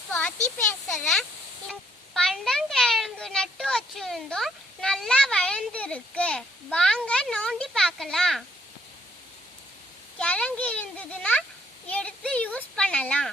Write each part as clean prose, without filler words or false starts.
ஸ்வாதி பேசுறேன். பழங்கிழங்கு நட்டு வச்சிருந்தோம், நல்லா வளர்ந்துருக்கு. வாங்க நோண்டி பார்க்கலாம். கிழங்கு இருந்ததுன்னா எடுத்து யூஸ் பண்ணலாம்.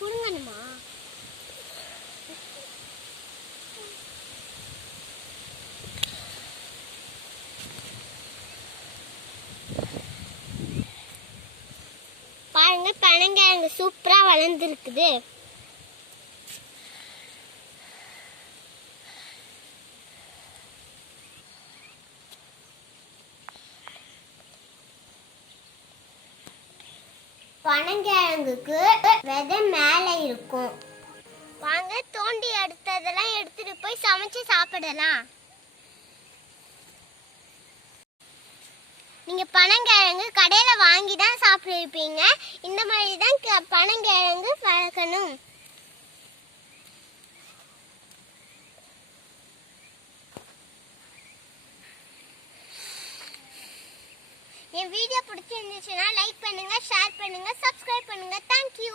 புடுங்கணுமா? பாருங்க, பனங்கிழங்கு சூப்பரா வளர்ந்துருக்குது. பனங்கிழங்குக்கு விதை மேல இருக்கும். வாங்க தோண்டி எடுத்ததெல்லாம் எடுத்துட்டு போய் சமைச்சு சாப்பிடலாம். நீங்க பனங்கிழங்கு கடையில வாங்கி தான் சாப்பிட்டுருப்பீங்க. இந்த மாதிரி தான் பனங்கிழங்கு வளர்க்கணும். என் வீடியோ பிடிச்சிருந்துச்சுன்னா லைக் பண்ணுங்க, ஷேர் பண்ணுங்க, சப்ஸ்கிரைப் பண்ணுங்க. தேங்க்யூ.